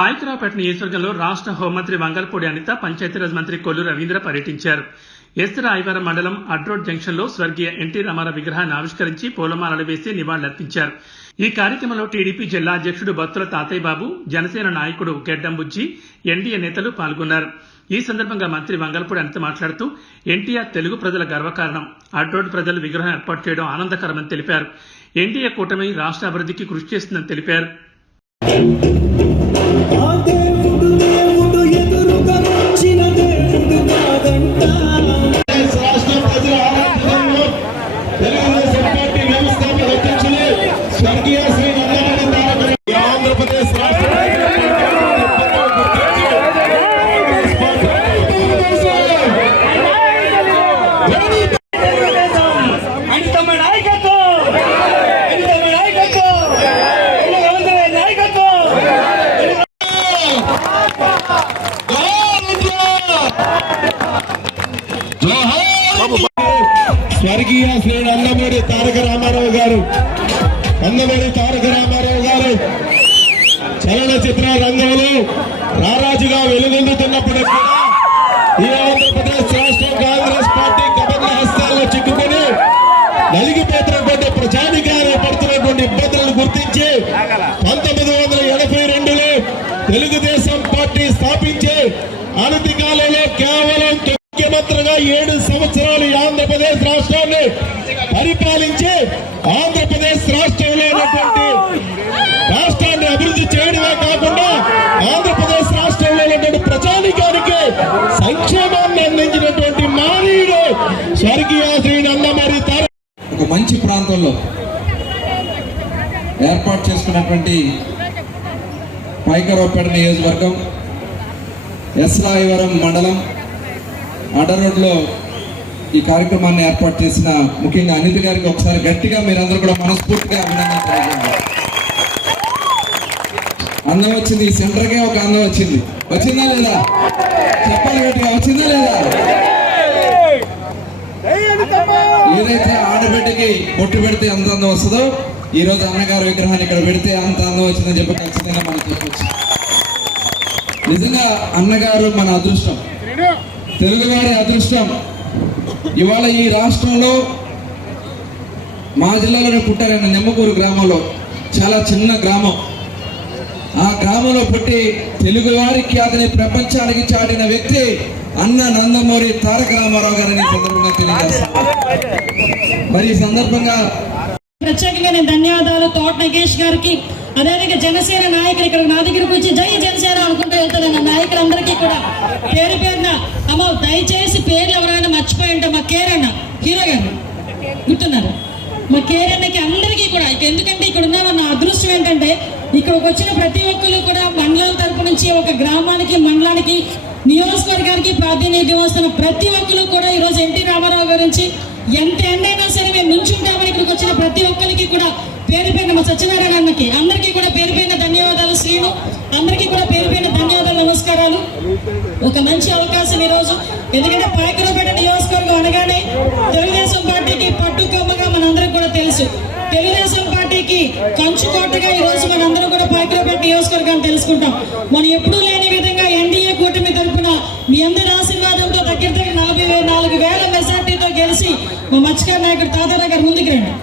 పాయకరావుపేట నియోజకవర్గంలో రాష్ట్ర హోంమంత్రి వంగల్పూడి అనిత పంచాయతీరాజ్ మంత్రి కొల్లు రవీంద్ర పర్యటించారు. ఎస్ రాయవరం మండలం అడ్రోడ్ జంక్షన్లో స్వర్గీయ ఎన్టీ రామారావు విగ్రహాన్ని ఆవిష్కరించి పూలమాలలు వేసి నివాళులర్పించారు. ఈ కార్యక్రమంలో టీడీపీ జిల్లా అధ్యక్షుడు బత్తుల తాతయ్య బాబు జనసేన నాయకుడు గెడ్డంబుజ్జి ఎన్డీఏ నేతలు పాల్గొన్నారు. ఈ సందర్భంగా మంత్రి వంగల్పూడి అనిత మాట్లాడుతూ ఎన్టీఆర్ తెలుగు ప్రజల గర్వకారణం. అడ్రోడ్ ప్రజలు విగ్రహం ఏర్పాటు చేయడం ఆనందకరమని తెలిపారు. ఎన్డీఏ కూటమి రాష్ట్ర అభివృద్ధికి కృషి చేస్తుందని తెలిపారు. స్వర్గీయ శ్రీ నందమూరి తారక రామారావు గారు. నందమూరి తారక రామారావు గారు చలనచిత్ర రంగంలో రారాజుగా వెలుగొందుతున్నప్పుడు కూడా తెలుగుదేశం పార్టీ స్థాపించి అనతి కాలంలో కేవలం ముఖ్యమంత్రిగా ఏడు సంవత్సరాలు ఆంధ్రప్రదేశ్ రాష్ట్రాన్ని పరిపాలించి ఆంధ్రప్రదేశ్ రాష్ట్రంలో ఉన్నటువంటి రాష్ట్రాన్ని అభివృద్ధి చేయడమే కాకుండా ఆంధ్రప్రదేశ్ రాష్ట్రంలో ఉన్నటువంటి ప్రజానికానికి సంక్షేమాన్ని అందించినటువంటి మానవుడు స్వర్గీయ శ్రీ నందమూరి ఒక మంచి ప్రాంతంలో ఏర్పాటు చేసుకున్నటువంటి పైకరావుపేట నియోజకవర్గం ఎస్రాయవరం మండలం అడరోడ్లో ఈ కార్యక్రమాన్ని ఏర్పాటు చేసిన ముఖ్యంగా అనిత గారికి ఒకసారి గట్టిగా మీరందరూ కూడా మనస్ఫూర్తిగా అభినందన తెలియజేయండి. అందం వచ్చింది ఈ సెంటర్కే ఒక అందం వచ్చింది. వచ్చిందా లేదా? చెప్పాలి గట్టిగా వచ్చిందా లేదా? ఏదైతే ఆడబిడ్డకి బొట్టు పెడితే ఎంత అందం వస్తుందో ఈ రోజు అన్నగారు విగ్రహాన్ని ఇక్కడ పెడితే అంత అందం వచ్చిందని చెప్పి ఖచ్చితంగా మనం చెప్పొచ్చు. నిజంగా అన్నగారు మన అదృష్టం. తెలుగువారి అదృష్టం. ఇవాళ ఈ రాష్ట్రంలో మా జిల్లాలోనే పుట్టారన్న నెమ్మకూరు గ్రామంలో చాలా చిన్న గ్రామం. ఆ గ్రామంలో పుట్టి తెలుగువారి ఖ్యాతిని ప్రపంచానికి చాటిన వ్యక్తి అన్న నందమూరి తారక రామారావు గారిని సందర్భంగా తెలియజేస్తారు మరి ఈ సందర్భంగా ప్రత్యేకంగా నేను ధన్యవాదాలు తోట నగేష్ గారికి అదేవిధంగా జనసేన నాయకులు ఇక్కడ నా దగ్గరకు వచ్చి జై జనసేన అనుకుంటూ వెళ్తారు నాయకులందరికీ కూడా పేరు పేరున అమ్మ దయచేసి పేర్లు ఎవరైనా మర్చిపోయి ఉంటే మా కేరన్న హీరో గారు గుర్తున్నారు. మా కేరన్నకి అందరికీ కూడా ఎందుకంటే ఇక్కడ ఉన్న నా అదృష్టం ఏంటంటే ఇక్కడికి వచ్చిన ప్రతి ఒక్కరు కూడా మండలం తరపు నుంచి ఒక గ్రామానికి మండలానికి నియోజకవర్గానికి ప్రాతినిధ్యం వస్తున్న ప్రతి ఒక్కరు కూడా ఈరోజు ఎన్టీ రామారావు గురించి ఎంత ఎండైనా సరే మేము నుంచుంటామని ఇక్కడికి వచ్చిన ప్రతి ఒక్కరికి కూడా పేరు పేరున మా సత్యనారాయణ అన్నకి అందరికీ కూడా పేరు పేరున ధన్యవాదాలు శ్రీను. అందరికీ కూడా పేరు పేరున ధన్యవాదాలు నమస్కారాలు. ఒక మంచి అవకాశం ఈరోజు. ఎందుకంటే పాయకరపేట నియోజకవర్గం అనగానే తెలుగుదేశం పార్టీకి పట్టుకొమ్మగా మనందరికి కూడా తెలుసు. తెలుగుదేశం పార్టీకి కంచుకోటగా ఈ రోజు మనందరం కూడా పాయకరపేట నియోజకవర్గాన్ని తెలుసుకుంటాం. మనం ఎప్పుడూ లేని విధంగా ఎన్డీఏ కూటమి తరపున మీ అందరి ఆశీర్వాదంతో దగ్గర దగ్గర నలభై నాలుగు వేల మెజార్టీతో గెలిచి మా మత్స్యకార నాయకుడు తాతారా గారు ముందుకు రండి